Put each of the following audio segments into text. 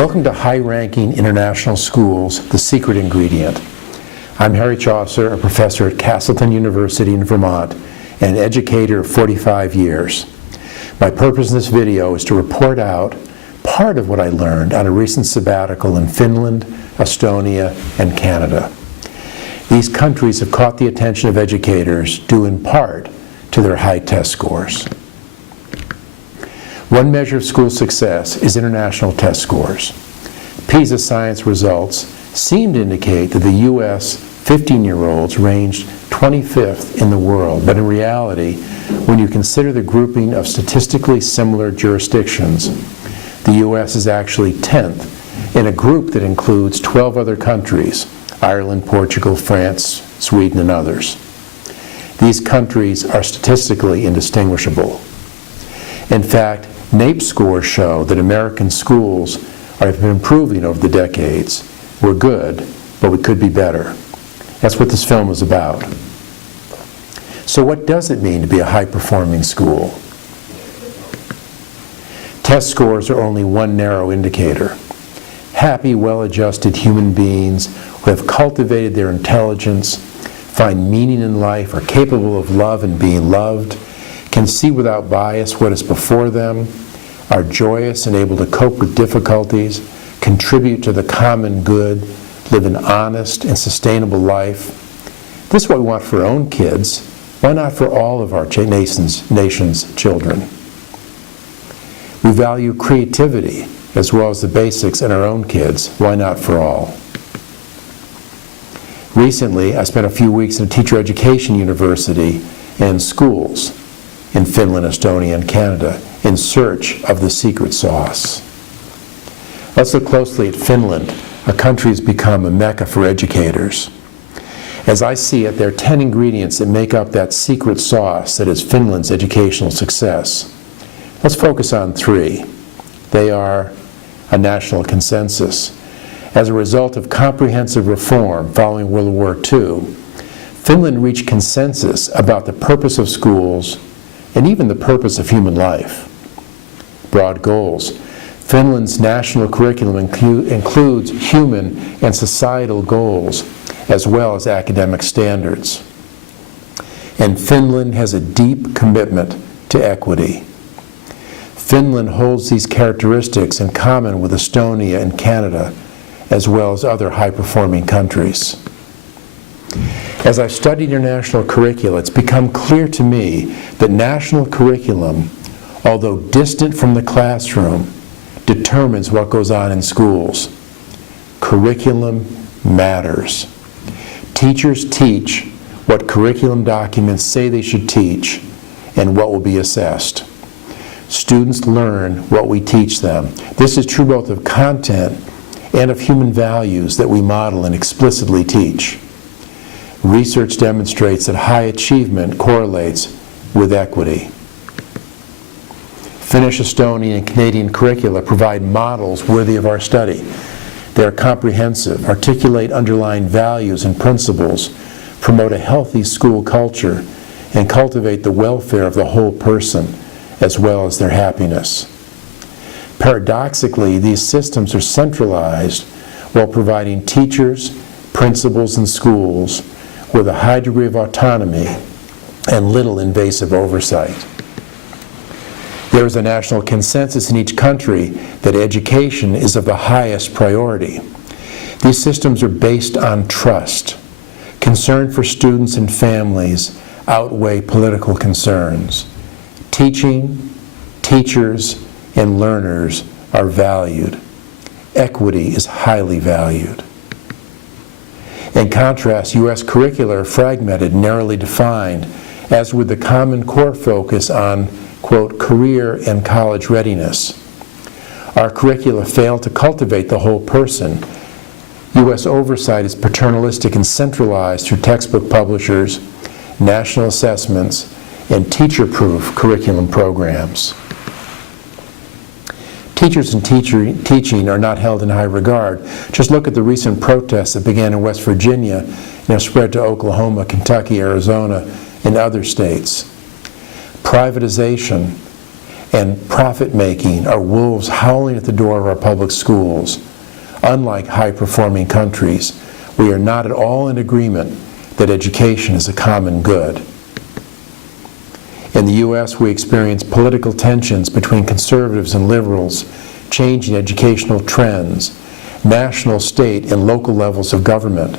Welcome to High-Ranking International Schools, The Secret Ingredient. I'm Harry Chaucer, a professor at Castleton University in Vermont and an educator of 45 years. My purpose in this video is to report out part of what I learned on a recent sabbatical in Finland, Estonia, and Canada. These countries have caught the attention of educators due in part to their high test scores. One measure of school success is international test scores. PISA science results seem to indicate that the U.S. 15-year-olds ranged 25th in the world, but in reality, when you consider the grouping of statistically similar jurisdictions, the U.S. is actually 10th in a group that includes 12 other countries: Ireland, Portugal, France, Sweden, and others. These countries are statistically indistinguishable. In fact, NAEP scores show that American schools have been improving over the decades. We're good, but we could be better. That's what this film is about. So what does it mean to be a high-performing school? Test scores are only one narrow indicator. Happy, well-adjusted human beings who have cultivated their intelligence, find meaning in life, are capable of love and being loved, can see without bias what is before them, are joyous and able to cope with difficulties, contribute to the common good, live an honest and sustainable life. This is what we want for our own kids. Why not for all of our nation's children? We value creativity as well as the basics in our own kids. Why not for all? Recently, I spent a few weeks in a teacher education university and schools in Finland, Estonia, and Canada in search of the secret sauce. Let's look closely at Finland. A country has become a mecca for educators. As I see it, there are 10 ingredients that make up that secret sauce that is Finland's educational success. Let's focus on 3. They are a national consensus. As a result of comprehensive reform following World War II, Finland reached consensus about the purpose of schools and even the purpose of human life. Broad goals. Finland's national curriculum includes human and societal goals as well as academic standards. And Finland has a deep commitment to equity. Finland holds these characteristics in common with Estonia and Canada, as well as other high-performing countries. As I've studied international curricula, it's become clear to me that national curriculum, although distant from the classroom, determines what goes on in schools. Curriculum matters. Teachers teach what curriculum documents say they should teach and what will be assessed. Students learn what we teach them. This is true both of content and of human values that we model and explicitly teach. Research demonstrates that high achievement correlates with equity. Finnish, Estonian, and Canadian curricula provide models worthy of our study. They are comprehensive, articulate underlying values and principles, promote a healthy school culture, and cultivate the welfare of the whole person, as well as their happiness. Paradoxically, these systems are centralized while providing teachers, principals, and schools with a high degree of autonomy and little invasive oversight. There is a national consensus in each country that education is of the highest priority. These systems are based on trust. Concern for students and families outweigh political concerns. Teaching, teachers, and learners are valued. Equity is highly valued. In contrast, U.S. curricula are fragmented, narrowly defined, as with the Common Core focus on, quote, career and college readiness. Our curricula fail to cultivate the whole person. U.S. oversight is paternalistic and centralized through textbook publishers, national assessments, and teacher-proof curriculum programs. Teachers and teaching are not held in high regard. Just look at the recent protests that began in West Virginia and have spread to Oklahoma, Kentucky, Arizona, and other states. Privatization and profit-making are wolves howling at the door of our public schools. Unlike high-performing countries, we are not at all in agreement that education is a common good. In the U.S., we experience political tensions between conservatives and liberals, changing educational trends, national, state, and local levels of government,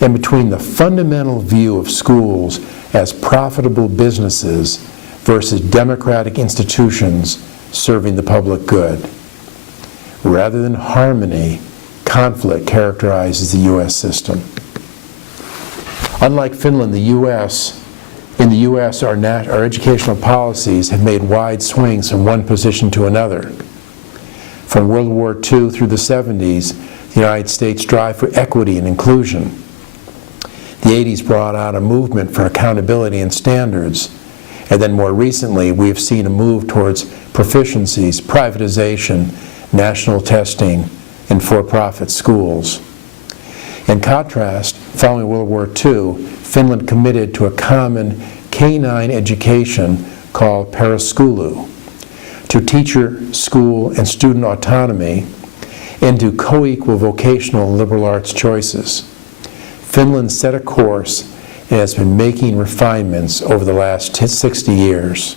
and between the fundamental view of schools as profitable businesses versus democratic institutions serving the public good. Rather than harmony, conflict characterizes the U.S. system. Unlike Finland, in the U.S., our educational policies have made wide swings from one position to another. From World War II through the 70s, the United States strived for equity and inclusion. The 80s brought out a movement for accountability and standards. And then more recently, we have seen a move towards proficiencies, privatization, national testing, and for-profit schools. In contrast, following World War II, Finland committed to a common K-9 education called peruskoulu, to teacher, school, and student autonomy, and to co-equal vocational and liberal arts choices. Finland set a course and has been making refinements over the last 60 years.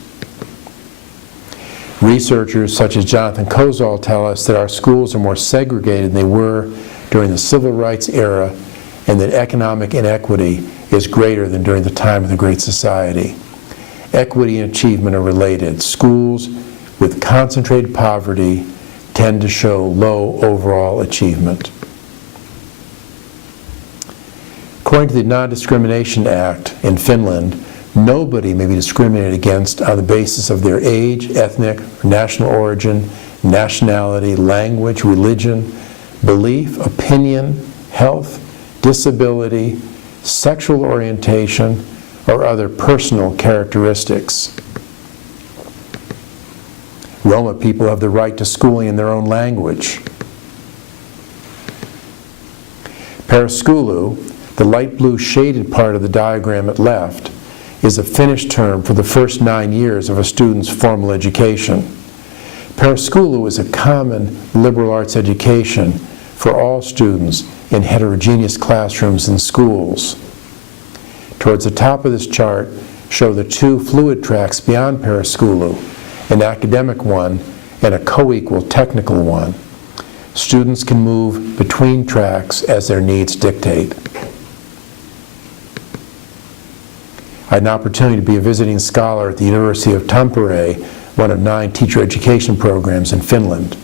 Researchers such as Jonathan Kozol tell us that our schools are more segregated than they were during the civil rights era, and that economic inequity is greater than during the time of the Great Society. Equity and achievement are related. Schools with concentrated poverty tend to show low overall achievement. According to the Non-Discrimination Act in Finland, nobody may be discriminated against on the basis of their age, ethnic, or national origin, nationality, language, religion, belief, opinion, health, disability, sexual orientation, or other personal characteristics. Roma people have the right to schooling in their own language. Peruskoulu, the light blue shaded part of the diagram at left, is a Finnish term for the first 9 years of a student's formal education. Peruskoulu is a common liberal arts education for all students in heterogeneous classrooms and schools. Towards the top of this chart show the two fluid tracks beyond Peruskoulu, an academic one and a co-equal technical one. Students can move between tracks as their needs dictate. I had an opportunity to be a visiting scholar at the University of Tampere, one of 9 teacher education programs in Finland.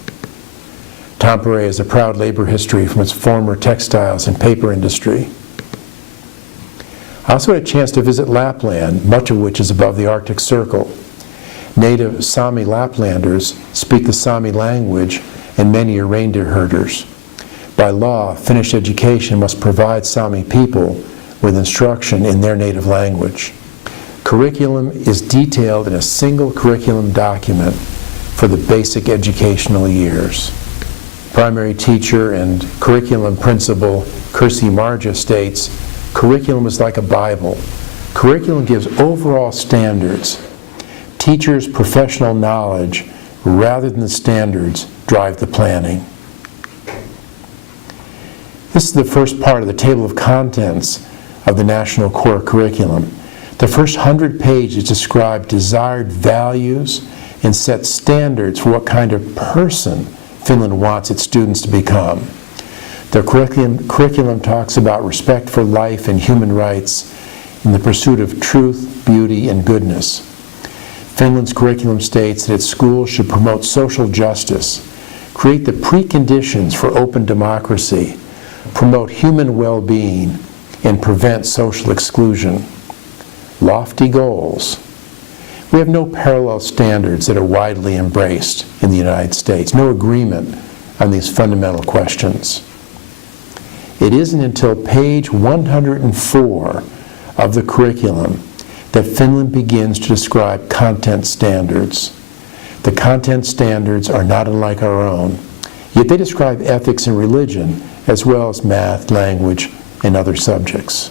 Tampere has a proud labor history from its former textiles and paper industry. I also had a chance to visit Lapland, much of which is above the Arctic Circle. Native Sami Laplanders speak the Sami language, and many are reindeer herders. By law, Finnish education must provide Sami people with instruction in their native language. Curriculum is detailed in a single curriculum document for the basic educational years. Primary teacher and curriculum principal Kirsi Marja states, "Curriculum is like a Bible. Curriculum gives overall standards. Teachers' professional knowledge, rather than the standards, drive the planning." This is the first part of the table of contents of the National Core Curriculum. The first 100 pages describe desired values and set standards for what kind of person Finland wants its students to become. The curriculum talks about respect for life and human rights in the pursuit of truth, beauty, and goodness. Finland's curriculum states that its schools should promote social justice, create the preconditions for open democracy, promote human well-being, and prevent social exclusion. Lofty goals. We have no parallel standards that are widely embraced in the United States, no agreement on these fundamental questions. It isn't until page 104 of the curriculum that Finland begins to describe content standards. The content standards are not unlike our own, yet they describe ethics and religion as well as math, language, and other subjects.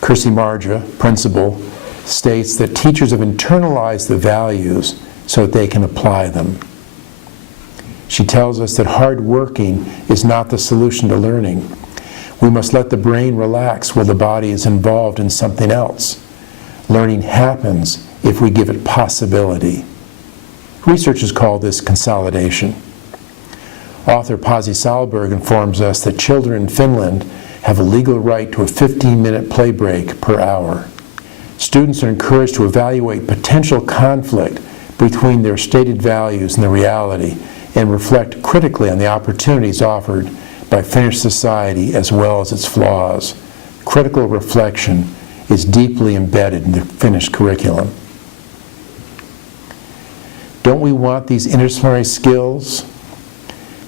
Kirsi Marja, principal, states that teachers have internalized the values so that they can apply them. She tells us that hard working is not the solution to learning. We must let the brain relax while the body is involved in something else. Learning happens if we give it possibility. Researchers call this consolidation. Author Pasi Sahlberg informs us that children in Finland have a legal right to a 15-minute play break per hour. Students are encouraged to evaluate potential conflict between their stated values and the reality, and reflect critically on the opportunities offered by Finnish society as well as its flaws. Critical reflection is deeply embedded in the Finnish curriculum. Don't we want these interdisciplinary skills?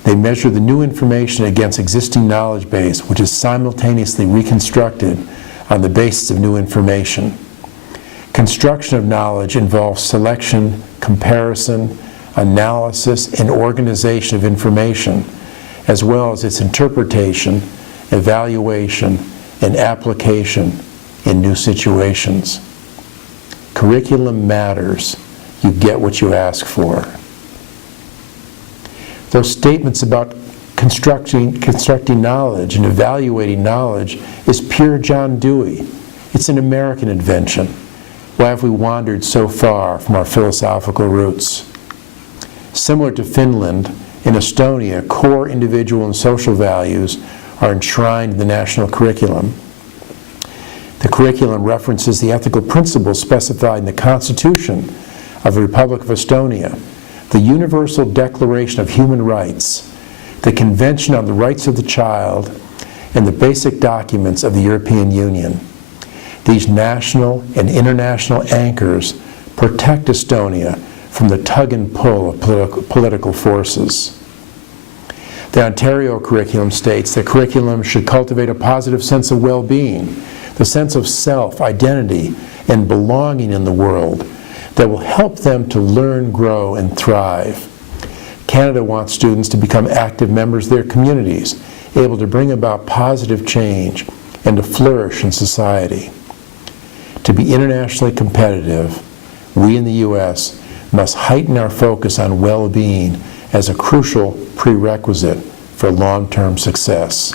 They measure the new information against existing knowledge base, which is simultaneously reconstructed on the basis of new information. Construction of knowledge involves selection, comparison, analysis, and organization of information, as well as its interpretation, evaluation, and application in new situations. Curriculum matters. You get what you ask for. Those statements about constructing knowledge and evaluating knowledge is pure John Dewey. It's an American invention. Why have we wandered so far from our philosophical roots? Similar to Finland, in Estonia, core individual and social values are enshrined in the national curriculum. The curriculum references the ethical principles specified in the Constitution of the Republic of Estonia, the Universal Declaration of Human Rights, the Convention on the Rights of the Child, and the basic documents of the European Union. These national and international anchors protect Estonia from the tug and pull of political forces. The Ontario curriculum states that curriculum should cultivate a positive sense of well-being, the sense of self, identity, and belonging in the world that will help them to learn, grow, and thrive. Canada wants students to become active members of their communities, able to bring about positive change and to flourish in society. To be internationally competitive, we in the U.S. must heighten our focus on well-being as a crucial prerequisite for long-term success.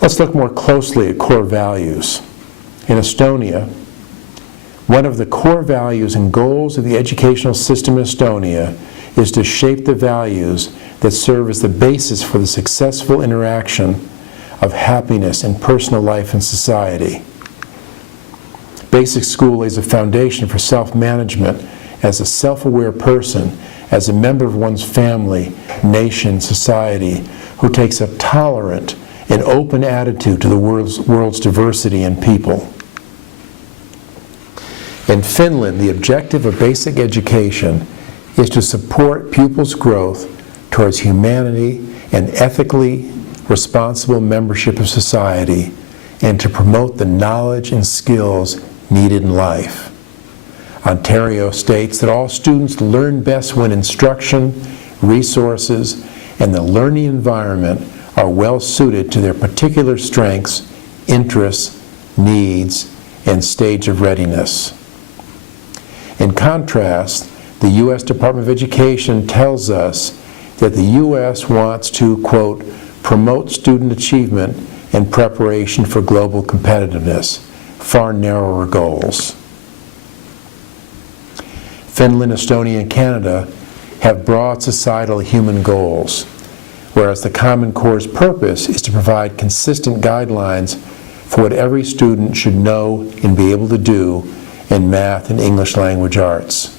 Let's look more closely at core values. In Estonia, one of the core values and goals of the educational system in Estonia is to shape the values that serve as the basis for the successful interaction of happiness in personal life and society. Basic school lays a foundation for self-management as a self-aware person, as a member of one's family, nation, society, who takes a tolerant and open attitude to the world's diversity and people. In Finland, the objective of basic education is to support pupils' growth towards humanity and ethically responsible membership of society, and to promote the knowledge and skills needed in life. Ontario states that all students learn best when instruction, resources, and the learning environment are well suited to their particular strengths, interests, needs, and stage of readiness. In contrast, the U.S. Department of Education tells us that the U.S. wants to, quote, promote student achievement and preparation for global competitiveness, far narrower goals. Finland, Estonia, and Canada have broad societal human goals, whereas the Common Core's purpose is to provide consistent guidelines for what every student should know and be able to do in math and English language arts.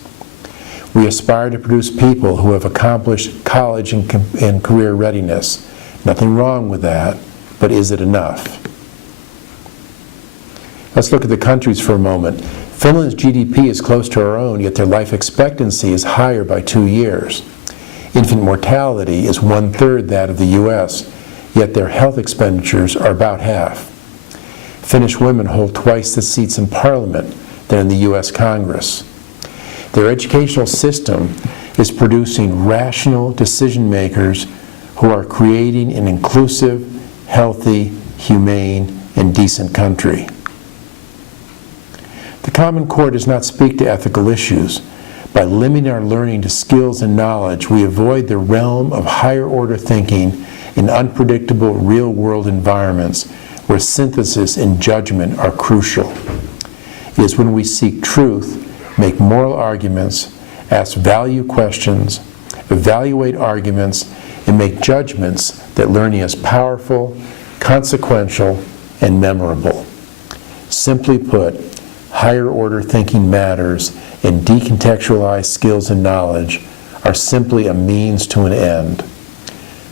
We aspire to produce people who have accomplished college and career readiness. Nothing wrong with that, but is it enough? Let's look at the countries for a moment. Finland's GDP is close to our own, yet their life expectancy is higher by 2 years. Infant mortality is 1/3 that of the U.S., yet their health expenditures are about half. Finnish women hold twice the seats in Parliament than in the U.S. Congress. Their educational system is producing rational decision makers who are creating an inclusive, healthy, humane, and decent country. The Common Core does not speak to ethical issues. By limiting our learning to skills and knowledge, we avoid the realm of higher-order thinking in unpredictable real-world environments where synthesis and judgment are crucial. It is when we seek truth, make moral arguments, ask value questions, evaluate arguments, and make judgments that learning is powerful, consequential, and memorable. Simply put, higher-order thinking matters, and decontextualized skills and knowledge are simply a means to an end.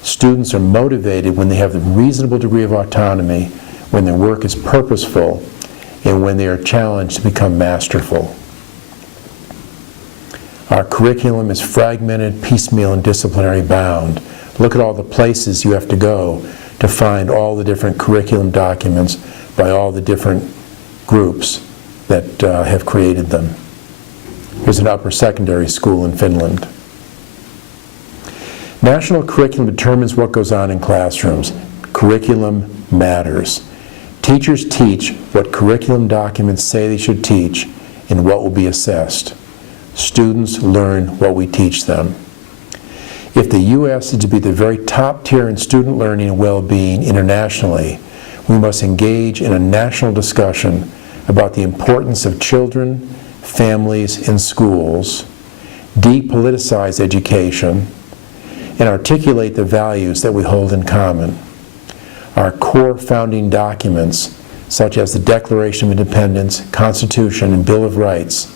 Students are motivated when they have the reasonable degree of autonomy, when their work is purposeful, and when they are challenged to become masterful. Our curriculum is fragmented, piecemeal, and disciplinary bound. Look at all the places you have to go to find all the different curriculum documents by all the different groups that have created them. Here's an upper secondary school in Finland. National curriculum determines what goes on in classrooms. Curriculum matters. Teachers teach what curriculum documents say they should teach and what will be assessed. Students learn what we teach them. If the U.S. is to be the very top tier in student learning and well-being internationally, we must engage in a national discussion about the importance of children, families, and schools, depoliticize education, and articulate the values that we hold in common. Our core founding documents, such as the Declaration of Independence, Constitution, and Bill of Rights,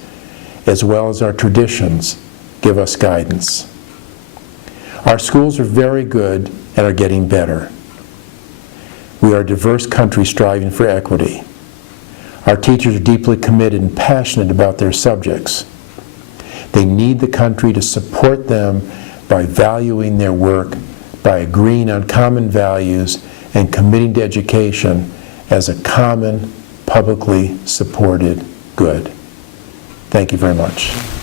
as well as our traditions, give us guidance. Our schools are very good and are getting better. We are a diverse country striving for equity. Our teachers are deeply committed and passionate about their subjects. They need the country to support them by valuing their work, by agreeing on common values, and committing to education as a common, publicly supported good. Thank you very much.